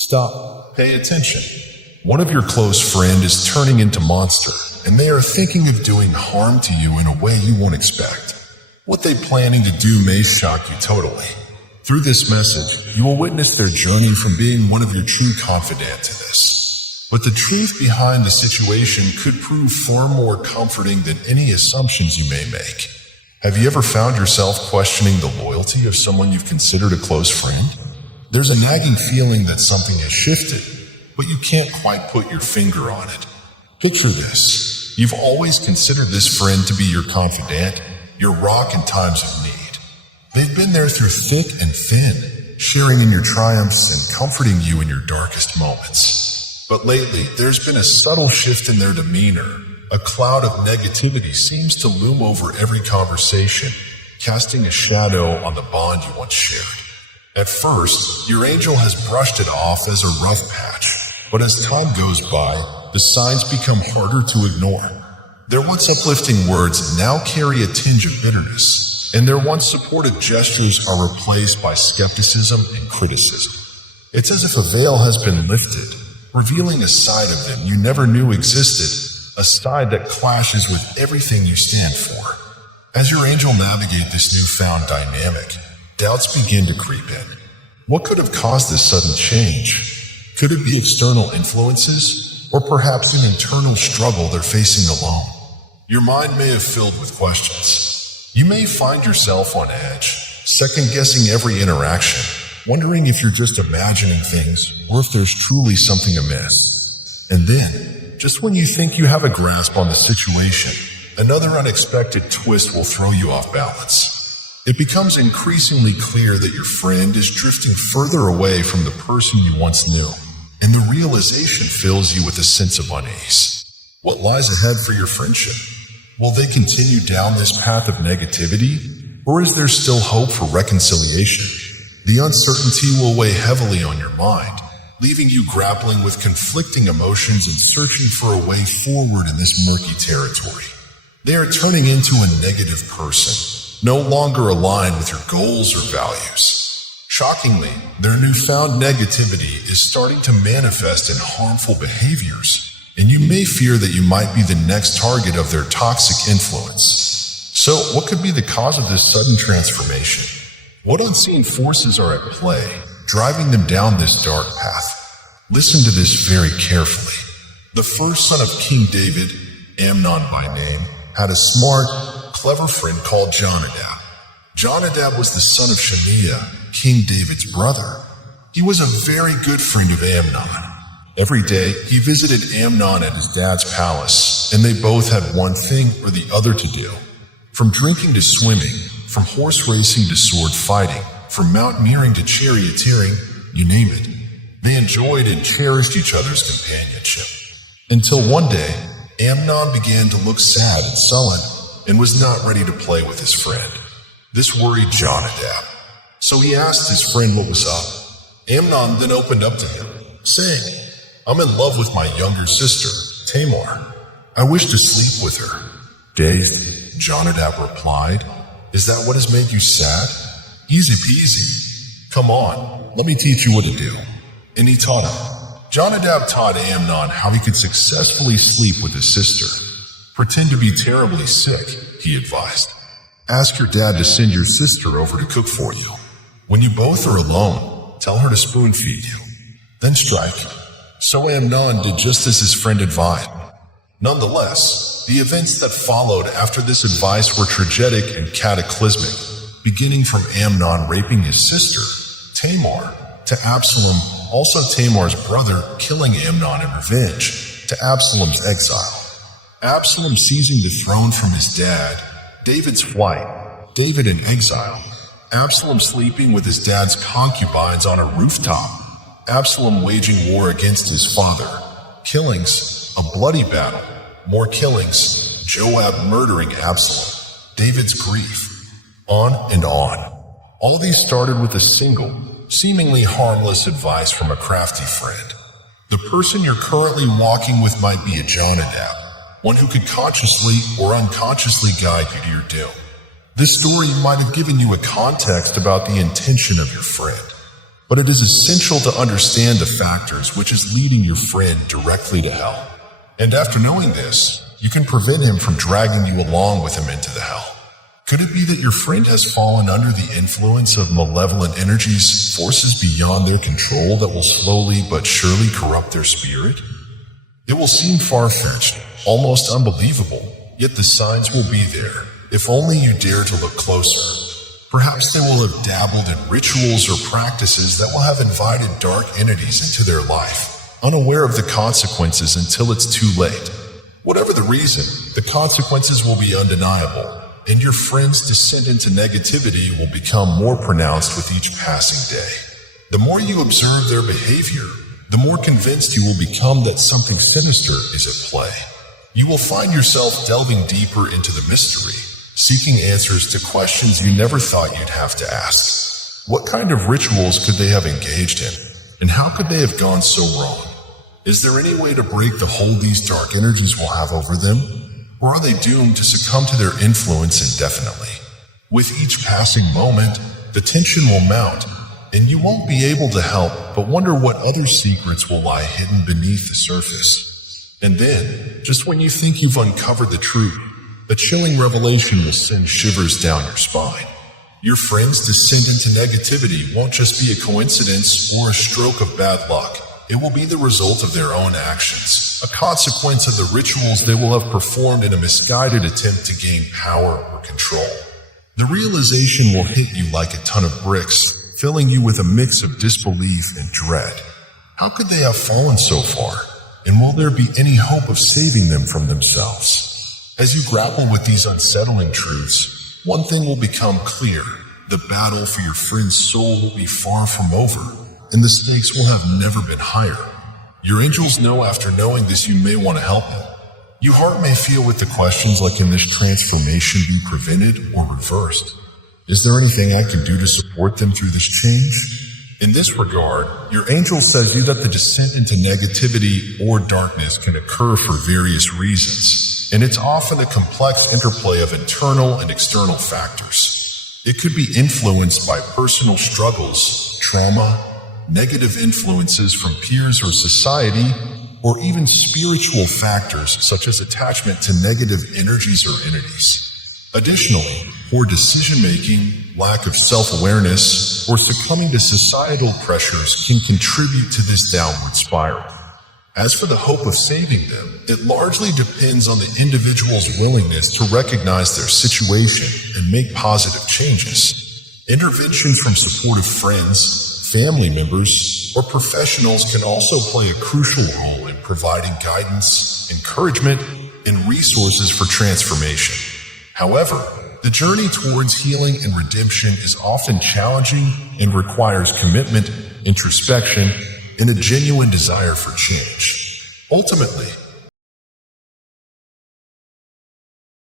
Stop. Pay attention. One of your close friend is turning into monster, and they are thinking of doing harm to you in a way you won't expect. What they planning to do may shock you totally. Through this message, you will witness their journey from being one of your true confidant to this. But the truth behind the situation could prove far more comforting than any assumptions you may make. Have you ever found yourself questioning the loyalty of someone you've considered a close friend? There's a nagging feeling that something has shifted, but you can't quite put your finger on it. Picture this. You've always considered this friend to be your confidant, your rock in times of need. They've been there through thick and thin, sharing in your triumphs and comforting you in your darkest moments. But lately, there's been a subtle shift in their demeanor. A cloud of negativity seems to loom over every conversation, casting a shadow on the bond you once shared. At first, your angel has brushed it off as a rough patch, but as time goes by, the signs become harder to ignore. Their once uplifting words now carry a tinge of bitterness, and their once supportive gestures are replaced by skepticism and criticism. It's as if a veil has been lifted, revealing a side of them you never knew existed, a side that clashes with everything you stand for. As your angel navigate this newfound dynamic, doubts begin to creep in. What could have caused this sudden change? Could it be external influences, or perhaps an internal struggle they're facing alone? Your mind may have filled with questions. You may find yourself on edge, second-guessing every interaction, wondering if you're just imagining things or if there's truly something amiss. And then, just when you think you have a grasp on the situation, another unexpected twist will throw you off balance. It becomes increasingly clear that your friend is drifting further away from the person you once knew, and the realization fills you with a sense of unease. What lies ahead for your friendship? Will they continue down this path of negativity, or is there still hope for reconciliation? The uncertainty will weigh heavily on your mind, leaving you grappling with conflicting emotions and searching for a way forward in this murky territory. They are turning into a negative person, no longer aligned with your goals or values. Shockingly, their newfound negativity is starting to manifest in harmful behaviors, and you may fear that you might be the next target of their toxic influence. So, what could be the cause of this sudden transformation? What unseen forces are at play, driving them down this dark path? Listen to this very carefully. The first son of King David, Amnon by name, had a smart, clever friend called Jonadab. Jonadab was the son of Shemiah, King David's brother. He was a very good friend of Amnon. Every day, he visited Amnon at his dad's palace, and they both had one thing or the other to do. From drinking to swimming, from horse racing to sword fighting, from mountaineering to charioteering, you name it. They enjoyed and cherished each other's companionship. Until one day, Amnon began to look sad and sullen, and was not ready to play with his friend. This worried Jonadab, so he asked his friend what was up. Amnon then opened up to him, saying, "I'm in love with my younger sister, Tamar. I wish to sleep with her." Dazed, Jonadab replied, "Is that what has made you sad? Easy peasy. Come on, let me teach you what to do." And he taught him. Jonadab taught Amnon how he could successfully sleep with his sister. Pretend to be terribly sick, he advised. Ask your dad to send your sister over to cook for you. When you both are alone, tell her to spoon feed you. Then strike. So Amnon did just as his friend advised. Nonetheless, the events that followed after this advice were tragic and cataclysmic, beginning from Amnon raping his sister, Tamar, to Absalom, also Tamar's brother, killing Amnon in revenge, to Absalom's exile. Absalom seizing the throne from his dad, David's flight, David in exile, Absalom sleeping with his dad's concubines on a rooftop, Absalom waging war against his father, killings, a bloody battle, more killings, Joab murdering Absalom, David's grief, on and on. All these started with a single, seemingly harmless advice from a crafty friend. The person you're currently walking with might be a Jonadab, one who could consciously or unconsciously guide you to your doom. This story might have given you a context about the intention of your friend. but it is essential to understand the factors which is leading your friend directly to hell. And after knowing this, you can prevent him from dragging you along with him into the hell. Could it be that your friend has fallen under the influence of malevolent energies, forces beyond their control that will slowly but surely corrupt their spirit? It will seem far-fetched, almost unbelievable, yet the signs will be there, if only you dare to look closer. Perhaps they will have dabbled in rituals or practices that will have invited dark entities into their life, unaware of the consequences until it's too late. Whatever the reason, the consequences will be undeniable, and your friend's descent into negativity will become more pronounced with each passing day. The more you observe their behavior, the more convinced you will become that something sinister is at play. You will find yourself delving deeper into the mystery, seeking answers to questions you never thought you'd have to ask. What kind of rituals could they have engaged in, and how could they have gone so wrong? Is there any way to break the hold these dark energies will have over them, or are they doomed to succumb to their influence indefinitely? With each passing moment, the tension will mount, and you won't be able to help but wonder what other secrets will lie hidden beneath the surface. And then, just when you think you've uncovered the truth, a chilling revelation will send shivers down your spine. Your friend's descent into negativity won't just be a coincidence or a stroke of bad luck. It will be the result of their own actions, a consequence of the rituals they will have performed in a misguided attempt to gain power or control. The realization will hit you like a ton of bricks, filling you with a mix of disbelief and dread. How could they have fallen so far? And will there be any hope of saving them from themselves? As you grapple with these unsettling truths, one thing will become clear. The battle for your friend's soul will be far from over, and the stakes will have never been higher. Your angels know after knowing this you may want to help him. Your heart may feel with the questions like, can this transformation be prevented or reversed? Is there anything I can do to support them through this change? In this regard, your angel says you that the descent into negativity or darkness can occur for various reasons, and it's often a complex interplay of internal and external factors. It could be influenced by personal struggles, trauma, negative influences from peers or society, or even spiritual factors such as attachment to negative energies or entities. Additionally, poor decision-making, lack of self-awareness, or succumbing to societal pressures can contribute to this downward spiral. As for the hope of saving them, it largely depends on the individual's willingness to recognize their situation and make positive changes. Interventions from supportive friends, family members, or professionals can also play a crucial role in providing guidance, encouragement, and resources for transformation. However, the journey towards healing and redemption is often challenging and requires commitment, introspection, and a genuine desire for change. Ultimately,